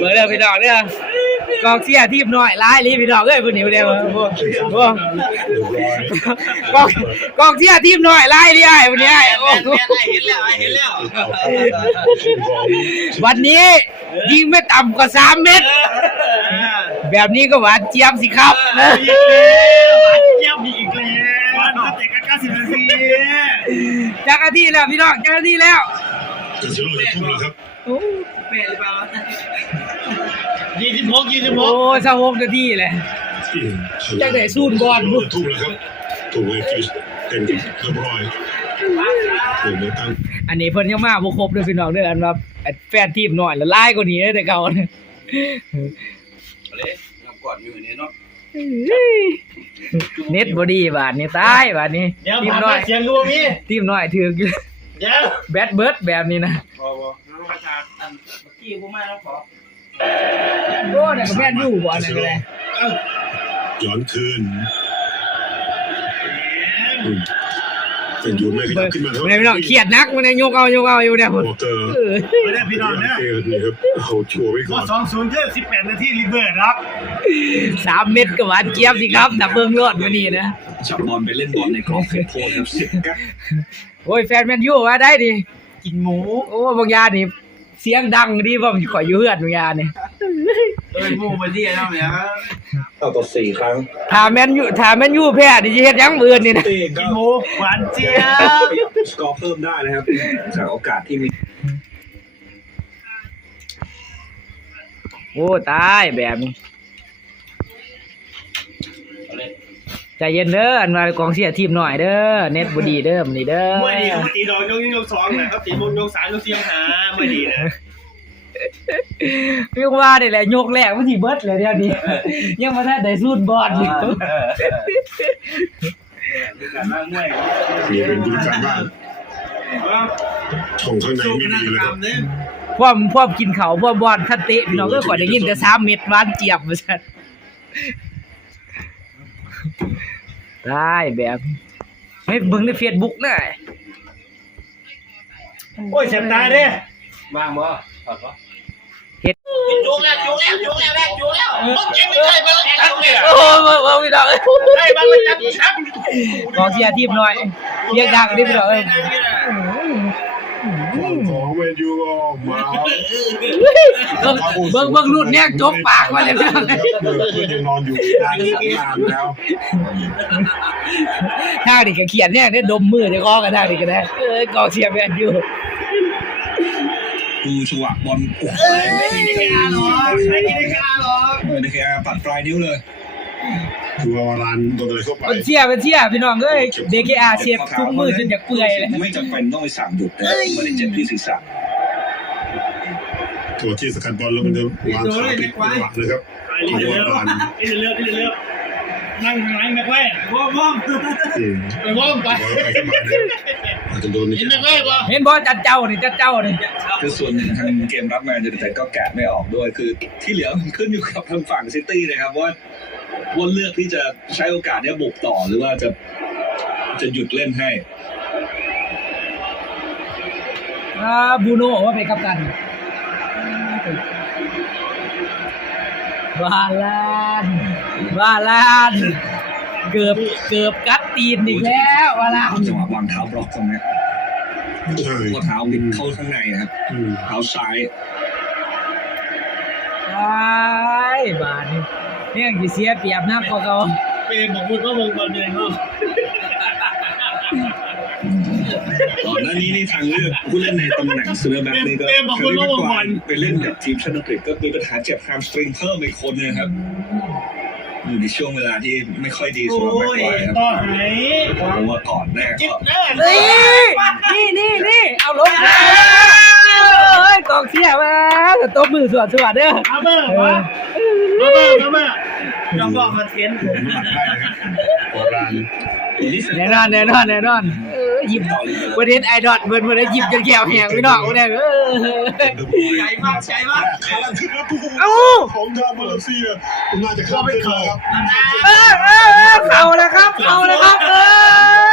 เบอร์เด้อพี่น้องเด้อกองเชียร์ทีมน้อยหลายลีพี่น้องเอ้ยผู้นี้ผู้เดียวโอ้โหโอ้กองกองเชียร์ทีมน้อยหลายลีไอ้ผู้นี้ไอ้โอ้โหเห็นแล้วเห็นแล้ว วันนี้ยิงไม่ต่ำกว่าสามเม็ดแบบนี้ก็หวานเจี๊ยบสิครับนะเยี่ยมอีกแล้ววันก็เตะกัน90นาทีจักรที่แล้วพี่น้องจักรที่แล้ว จะสิโร่จะทุ่มแล้วครับโอ้แม่หรือเปล่ายี่สิบหกยี่สิบหโหกสะหกนาทีเลยจักรได้สู้บอลทุ่มแล้วครับถูกเลยฟิชเต็มเรียบร้อยเดี๋ยวตั้งอันนี้เพิ่นยังมาบ่ครบเด้อพี่น้องเด้ออันว่าไอ้แฟนทีมน้อยละลายกว่านี้เด้อแต่เก่าเนี่ยเลยเรากอดอยู่นี่เนาะเน็ตบ่ดีบาดนี้ตายบาดนี้เดี๋ยวทีมผ่านน้อมายเสียงกูพี่ทีมน้อยถือ เดี๋ยวแบดเบิร์ดแบบนี้นะบอบอประชาอันเมื่อกี้กูมาแล้วขอโอ้เนี่ยก็แม่นอยู่บ่นั่นก็ได้ย้อนคืน เป็นอยู่ไม่ขยับขึ้นมามื้อนี้พี่น้องเครียดนักมื้อนี้ยกเอายกเอาอยู่เนี่ยโอเตอร์เออไม่ได้พี่น้องเนี่ยเออนี่ครับเอาชัวร์ไว้ก่ก็อนสองศูนย์คือสิบแปดนาทีรีเบิร์ดครับสามเม็ดก็หวานเจี๊ยบสิครับดับเบิ่งรอดมื้อนี้นะจับบอลไปเล่นบอลในกรอบเขตโทษครับสิบกักโอ้ยแฟนแมนยูว่าได้ดิกินหมูโอ้บางยานี่ เสียงดังดีผมขอยอยู่เฮือนบางยานี่เอ้ยหมูมาเรียแล้วเนี่ยเอาต่อสี่ครั้งถ้าแมนยูถ้าแมนยูแพ้นี่สิเฮ็ดหยังมื้ออื่นนี่นะตีกิก็นหมูหวานเจี๊ยบสกอร์เพิ่มได้นะครับจากโอกาสที่มีโอ้ตายแบบนี้ ใจเย็นเด้ออันว่ากองเชียร์ทีมหน่อยเด้อเน็ตบ่ดีเด้อมื้อนี้เด้อเมื่อดีเขาตีดอกยกยกสองนะครับตีบนยกสามยกสี่ยกห้าเมื่อดีนะเรียกว่าได้แหละยกแรกมันสิเบิดเลยเดี๋ยวนี้ยังบ่ทันได้สูดบอลอยู่การนั่งมวยนี่เป็นดูการบ้านช่องข้างในไม่มีเลยครับเนี่ยพร้อมพร้อมกินข้าวพร้อมบอลคันเตะพี่น้องเอ้ยขอยได้ยินแต่3เม็ดหวานเจี๊ยบว่าซั่น ได้แบบเฮ้ยเบิ่งใน Facebook น่ะโอ้ยเสียบตาเด้บ้างบ่ถอดบ่จุกแล้วจุกแล้วจุกแล้วแรกจุกแล้วมึงเก็บไม่ได้มาแล้วจับเนี่ยโอ้โหเบิ่งพี่น้องเอ้ยได้มาแล้วจับชับกองเชียร์ทีมหน่อยเรียกดังดิพี่น้องเอ้ยของแมนยูก็มา เบิ่งเบิ่งรุ่นเนี้ยจกปากมาเลยพี่น้องเพื่อนยังนอนอยู่ได้สามนานแล้วทางนี่ก็เขียนเนี่ยได้ดมมือได้คอกันทางนี่ก็ได้เอ้ยกองเชียร์แมนยูดูจังหวะบอลโอ้โหไม่ได้กล้าหรอกไม่ได้กล้าหรอกไม่ได้แค่ปัดปลายนิ้วเลยคือว่าร้านโดนอะไรเข้าไปมันเชียร์มันเชียร์พี่น้องเอ้ย DKR เชฟทุกมือจนจะเปื่อยเลยไม่จำเป็นต้องไปสั่งหยุดนะไม่ได้เจ็บที่ศีรษะ ตัวที่สกัดบอลแล้วมันจะวางขาปิดจังหวะนะครับไปเรื่อยๆไปเรื่อยๆไปเรื่อยๆนั่งข้างหลังแม็กแว่ว่อมว่อมอืมไปว่อมไปบอลไปขึ้นมาเนี่ยอาจจะโดนนี่เห็นแม็กแว่ป่ะเห็นบอลจัดเจ้านี่จัดเจ้านี่คือส่วนหนึ่งทางเกมรับแมนยูไนเต็ดก็แกะไม่ออกด้วยคือ ที่เหลือมันขึ้นอยู่กับทางฝั่งซิตี้นะครับว่าว่าเลือกที่จะใช้โอกาสเนี้ยบุกต่อหรือว่าจะจะหยุดเล่นให้อ่าบูโน่ว่าเป็นกัปตัน วาลานวาลานเกือบเกือบกัดตีนอีกแล้ววาลานจังหวะวางเท้าบล็อกตรงเนี้ยใช่ข้อเท้าบิดเข้าข้างในครับอืมเท้าซ้ายไอ้บาดนี่เนี่ยกี่เสียเปรียบนะพอเขาเป็นบอกพูดว่ามึงบอลเดินเข้า ก่อนหน้านี้นี่ทางเลือกผู้เล่นในตำแหน่งเซอร์แบ็กนี่ก็เคยไปเล่นกับทีมชาติอังกฤษก็มีปัญหาเจ็บแฮมสตริงเพิ่มอีกคนนึงครับอยู่ในช่วงเวลาที่ไม่ค่อยดีโอ้สำหรับแม็กยควายครับต่อไหนเพราะว่าก่อนหน้าจิ๊บก็แน่นี่นี่นี่นี่เอาลงเอ้ยกองเชียร์มาตบมือสวดสวดเด้ออาเบอร์วะอาเบอร์อาเบอร์ยอมบอกคอนเทนต์ผมหลักได้นะครับโบราณแน่นอนแน่นอนแน่นอนเอ อหยิบประเด็นไอดอทเบิ่นบ่ได้หยิบจนแก้วแห้งพี่น้องบ่ได้เออใจมากใจมากขาลังขึ้นแล้วผู้เอ้าของทางมาเลเซียน่าจะเข้าไปเข้าครับ เออเออเออเข้าแล้วครับเข้าแล้วครับเอ้ย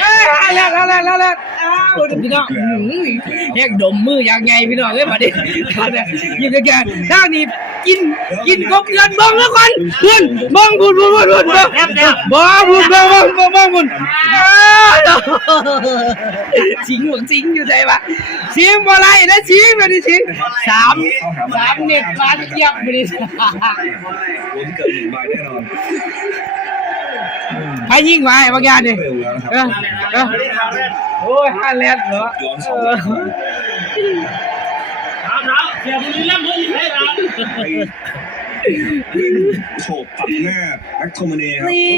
เอ้ยเอาแล้วเอาแล้วเอาแล้วอ้าพี่น้องอื้อหือแยกดมมืออย่างไงพี่น้องเอ้ยมาดิยิงกันแกทางนี้กินกินกบเดือนบ้องแล้วก่อนเพื่อนบ้องบุญบุญบุญบุญบ้องบ้องบุญบ้องบ้องบ้องบ้องบุญอ้าวสิงหวังสิงอยู่ใจปะสิงบ่ไรนะสิงมาดิสิงสามสามเน็ตบาดเจ็บมาดิลุ้นเกินหนึ่งใบแน่นอน ไปยิงไว้บางอย่างดิเร็วแล้วนะคเอรับอเออโอ้ยห้าแลนเหรอย้อนสเอองอถามถามเสียบุรีรัมย์เพื่อนให้เราไปวิ่งโฉบตัดหน้าแบ็คโทมเน่ครับนี่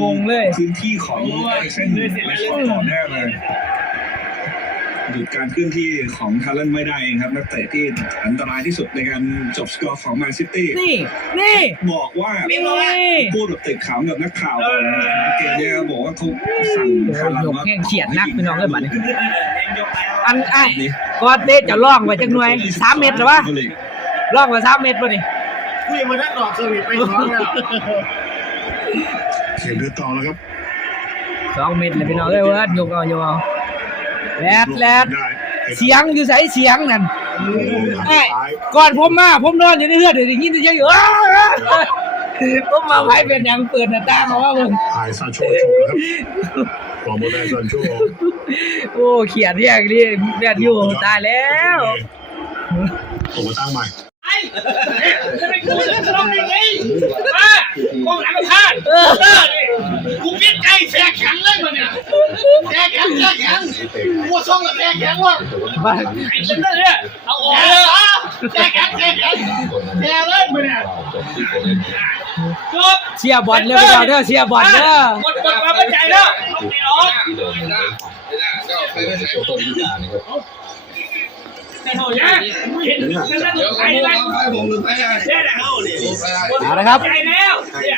มงเลยพื้นที่ของเอริกเซนในช่วงก่อนหน้าเลย หยุดการเคลื่อนที่ของทาเลนไม่ได้เองครับนักเตะที่อันตรายที่สุดในการจบสกอร์ของแมนซิตี้นี่ นี่บอกว่านี่พูดแบบติดขำกับนักข่าวก่อนเกมเนี่ยบอกว่าเขาสั่งฮาลันยกว่าแข้งเขียดนักพี่น้องเลยบัดนี้อันไอ้นี่ก็เตะจะล่องไว้จักหน่วยสามเมตรหรอวะล่องไว้สามเมตรป่ะนี่คุยมาทั้งดอกสวิตไปสองแล้วเขียนเดินต่อแล้วครับสองเมตรเลยพี่น้องเลยเวิร์ดยกเอายกเอา แลดแลดได้เสียงอยู่ใส่เสียงนั่นโอ้โหไอ้ซ้ายก่อนผมมาผมนอนอยู่ในเฮือดเดี๋ยวได้ยินเสียงอยู่อ้าวอ้าวผมมาไว้เป็นหยังเปิดหน้าต่างเอาว่าเบิ่งถ่ายซาโชโชว์นะครับกองโมเดลซานโชโอ้เขียนเรียกนี่แมนยูตายแล้วผมมาตั้งใหม่ไอ้จะไปคุยกับเราได้ไงมากองหลังพลาดเออกูปิดใจแสกแข็งเลยมันเนี่ยแสกแข็งแสกแข็ง กูส่งกับแสกแข็งว่ะบ้าไอ้เจ้าเนี่ยเอาออกเลยอะแสกแข็งแสกแข็งแสกเลยมันเนี่ยจบเชียร์บอลเด้อพี่น้องเด้อเชียร์บอลเด้อหมดหมดความมั่นใจแล้วไม่ออกไม่เท่าไหร่เห็นนั่นนั่นใครอะไรแค่ไหนเอาเนี่ยเอาละครับใจแล้วเนี่ย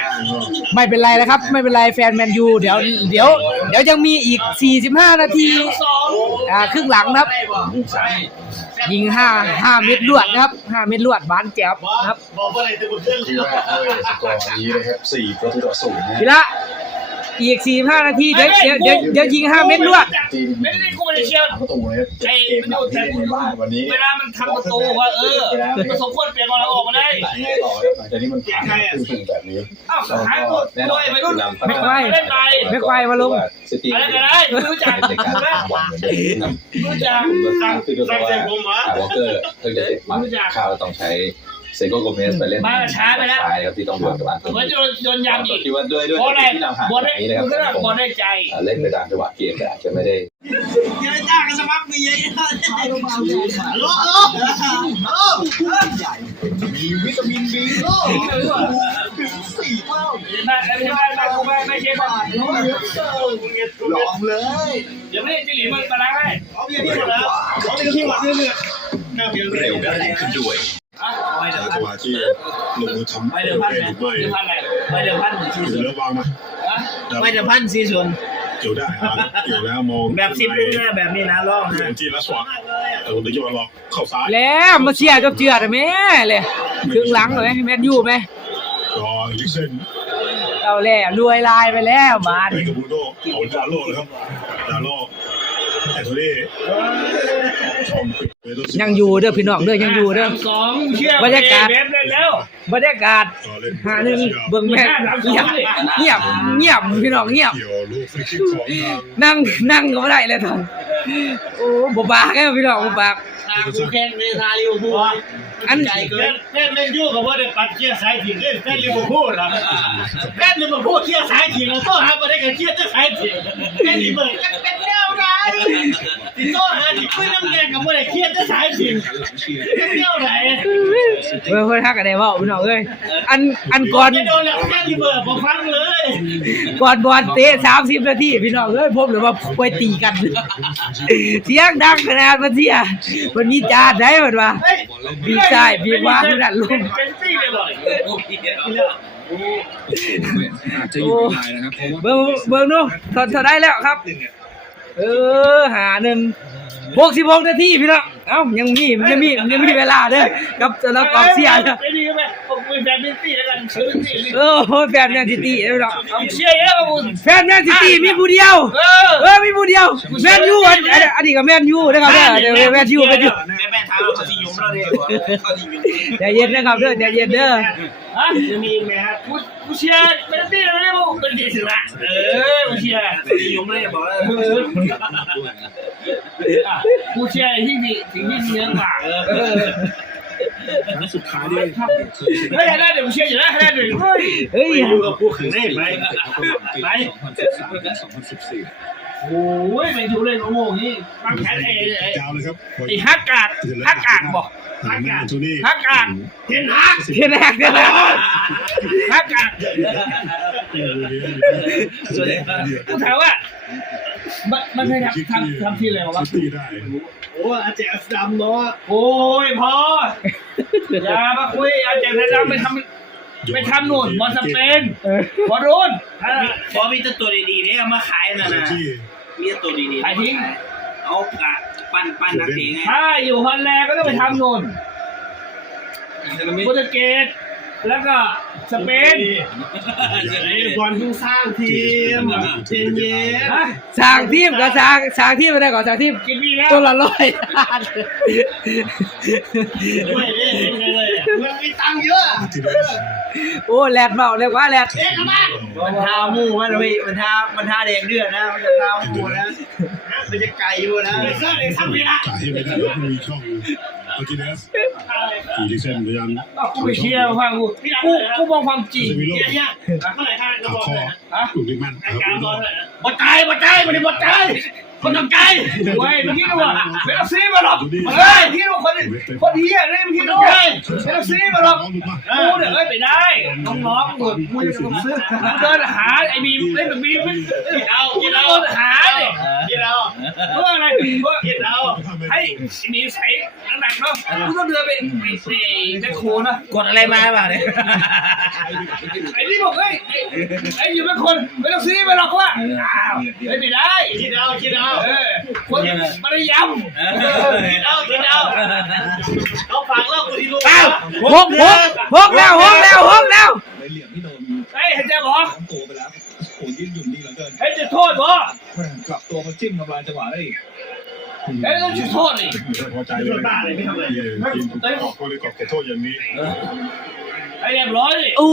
ไม่เป็นไรนะครับ ไม่เป็นไรแฟนแมนยู เดี๋ยว เดี๋ยว เดี๋ยวยังมีอีก 45 นาทีส องอ่าครึ่งหลังนะครับ ยิง5 5เม็ดลวดนะครับ5เม็ดลวดบานแจ๋บนะครับบอกว่าอะไรตัวเครื่องที่แรกด้วยสกอร์นี้นะครับสี่ประตูต่อศูนย์นะ ทีละ อีก45นาทีเดี๋ยวเดี๋ยวเดี๋ยวเดี๋ยวยิง5เม็ดลวด ทีมไม่ได้กูไม่ได้เชียร์สามประตูนะครับเกมหลังที่เล่นในบ้านวันนี้เวลามันทำประตูว่าเออมันสมควรเปลี่ยนเราออกมาได้ หลังไงต่อครับหลังจากนี้มันผ่านครึ่งถึงแบบนี้อ้าวหายหมดด้วยไปรุ่นไม่ไหวเล่นไปไม่ควายมาลงซิตี้อะไรกันได้ไม่รู้จักในการทำบอลเหมือนเดิมรู้จักตั้งขึ้นด้วยว่าวอลเกอร์เพิ่งจะเจ็บมาข่าวต้องใช้ เซโกโกเมสไปเล่นซ้ายครับที่ต้องดวลกับอันเหมือนโยนโยนยำอีกคิดว่าด้วยด้วยบอลได้ที่นำห่างบอลได้นี้นะครับคุณก็บอลได้ใจเล่นไปตามจังหวะเกมแต่อาจจะไม่ได้ไม่ไม่ไม่ไม่กูไม่ไม่ใช่บอลลองเลยเดี๋ยวไม่ได้จิหลีมันมาล้างให้เอาเพียงที่หมดแล้วเอาเพียงที่หมดเรื่อยๆน่าเพียงเร็วได้ขึ้นด้วย อะไปเดี๋ยวจังหวะที่ลงมือทำไปเดี๋ยวพันหไหมรือไม่เดี๋ยวพันอะไรไปเดี๋ยวพันหนึ่งสี่เดี๋ศูยนย์แล้ววางมาไปเดี๋ยวพันสี่ศูนย์เกี่ยวได้อะเกี่ยวแล้วมองแบบสิบลูกนะแบบนี้นะลองเกี่ยนะวจีแล้วสวักแต่ผมจะโยนล็อกเข้าซ้ายแล้วมาเชียร์กับเจือดแม่เลยครึ่งหลังเลยแมนยูไหมรอลิกเซนเอาแล้วรวยลายไปแล้วบาดไปกับบูโน่เอาดาโลนะครับดาโลแต่โทนี่ ชมปิดเวโรซิยังอยู่เด้อพี่น้องเด้อยังอยู่เด้อ สองเชี่ยบรรยากาศ เว็บเลยแล้ว บรรยากาศต่อเล่นหาหนึ่งเบิ่งแม่เงียบเงียบเงียบพี่น้องเงียบเกี่ยวลูกฟรีคิกของทางนั่งนั่งก็ไม่ได้เลยท่านโอ้บ่ปากแค่พี่น้องบ่ปากกูแข่งเวทาลิเวอร์พูลอันใจเกิน เล่นเล่นยุ่งกับว่าได้ปัดเกียร์สายถิ่นเล่นเล่นลิเวอร์พูลเหรอเล่นลิเวอร์พูลเกียร์สายถิ่นแล้วก็หามาได้กับเกียร์จะสายถิ่นเล่นลิเวอร์พูลเป็นแนวไร ติดต่อหาที่คุยน้ำแดงกับว่ได้เกียร์จะสายถิ่นเป็นแนวไหนเพิ่นเพิ่นทักกันได้เว้าพี่น้องเอ้ยอันอันก่อนจะโดนแล้วแค่ลิเวอร์ผมฟังเลยก่อนบอลเตะ30นาทีพี่น้องเอ้ยผมหรือว่าไปตีกันเสียงดังขนาดมันเสียมันมีจานได้มันว่าบีบซ้ายบีบขวาขนาดลงเป็นซี่เลยบ่อยอาจจะอยู่ไม่ได้นะครับเพราะว่าเบิ่งเบิ่งดูเท่าเท่าได้แล้วครับ เออหาหนึ่งหกสิบหกนาทีพี่น้องเอ้ายังมีมันยังมีมันยังมีเวลาเด้อกับสำหรับกองเชียร์เด้อไปดีไปผมเป็นแฟนมิสตี้แล้วกันซื้อมิสตี้เออแฟนแมนซิตี้เด้อพี่น้องเชียร์เยอะกับคุณแฟนแมนซิตี้มีผู้เดียวเออเออมีผู้เดียวแมนยูอันอันอันนี้ก็แมนยูนะครับเด้อเดี๋ยวแมนยูแมนยูแม่แม่ถามเขาที่ยุ่งเราเนี่ยเขาที่ยุ่งใจเย็นนะครับเด้อใจเย็นเด้อฮะจะมีไหมครับกู กูเชียร์มิสตี้แล้วเนี่ยมึงเป็นดีสุดละเออกูเชียร์ที่ยุ่งเลยบอกว่ากูเชียร์ที่ดีสิ่งที่ดีมากเออครั้งสุดท้ายที่เคยชนะเฮ้ยได้เดี๋ยวกูเชียร์อยู่แล้วได้เดี๋ยวเฮ้ยเฮ้ยอยู่กับกูขืนได้ไหมไป2013 2014โอ้ยไม่ถูกเลยโอ้โหนี่บางแขนไอ้ไอ้ยาวเลยไอ้ฮักกาดฮักกาดบอก ฮักกาดโทนี่ฮักกาดเห็นฮักเทียนแรกเทียนแรกฮักกาดกูถามว่ามันมันเคยทำทำทำที่อะไรวะซิตี้ได้โอ้อาเจสดำเนาะโอ้ยพออย่ามาคุยอาเจสดำไปทำไปทำนู่นบอลสเปนบอลรุ่นพอมีแต่ตัวดีๆเนี่ยเอามาขายน่ะนะที่มีแต่ตัวดีๆขายทิ้งเอากะ ปั้นปั้นนักเตะไงถ้าอยู่ฮอลแลนด์ก็ต้องไปทำนู่นโปรตุเกสแล้วก็สเปนบอลเพิ่งสร้างทีมเจนเย็นฮะสร้างทีมก็สร้างสร้างทีมไปได้ก่อนสร้างทีมกินดีแล้วตัวละร้อยไม่ได้เห็นเลยมันมีตังค์เยอะที่ได้โอ้แลดเบาเลยว่าแลดมันทาหมูมันเลยมันทามันทาแดงเดือดนะมันจะทาหมูนะ มันจะไก่อยู่นะเสื้อเด็กทำดีนะจ่ายให้ไม่ได้แล้วมีช่องอาร์ติเนสอีลิเซนพยายามกูไปเชียร์ฟังกูกูกูมองความจริงจะมีโลกเนี่ยเท่าไหร่ท่านตัดคอลูกดิมันครับบดใจบดใจมันบดใจคนต้องใจเว้ยมึงคิดดูว่าไม่ต้องซีมาหรอกเฮ้ยพี่ดูคนคนเฮียนี่มึงคิดดูไม่ต้องซีมาหรอกน้องหลุดมากูเนี่ยเอ้ยไปได้น้องๆกูกูจะต้องซื้อกูเดินหาไอ้บีมไอ้บีมเอากูเดินหาเนี่ยกินเอา เพื่ออะไรเพื่อกินเอาให้มีใส่หนักๆเนาะกูต้องเดินไปไปไปแมคโครนะกดอะไรมาบ้างเนี่ยไอ้นี่บอกเฮ้ยไอ้ไอ้อยู่เป็นคนไม่ต้องซื้อไปหรอกว่าอ้าวไม่ได้กินเอากินเอาเออคนมันได้ย้กินเอากินเอาเอาฝากเล่ากูที่ลูกอ้าวหกหกหกแล้วหกแล้วหกแล้วในเหลี่ยมที่โดนำไอ้เห็นใจบอกน้องโตไปแล้วโอ้ยืดหยุ่นดีเหลือเกินเห็นจะโทษบอกกลับตัวมาจิ้มทำลายจังหวะได้อีกเห็นต้องจุดโทษนี่ไม่พอใจเลยทีมถูกออกก็เลยกอบขอโทษอย่างนี้ไอ้เรียบร้อยนี่อู้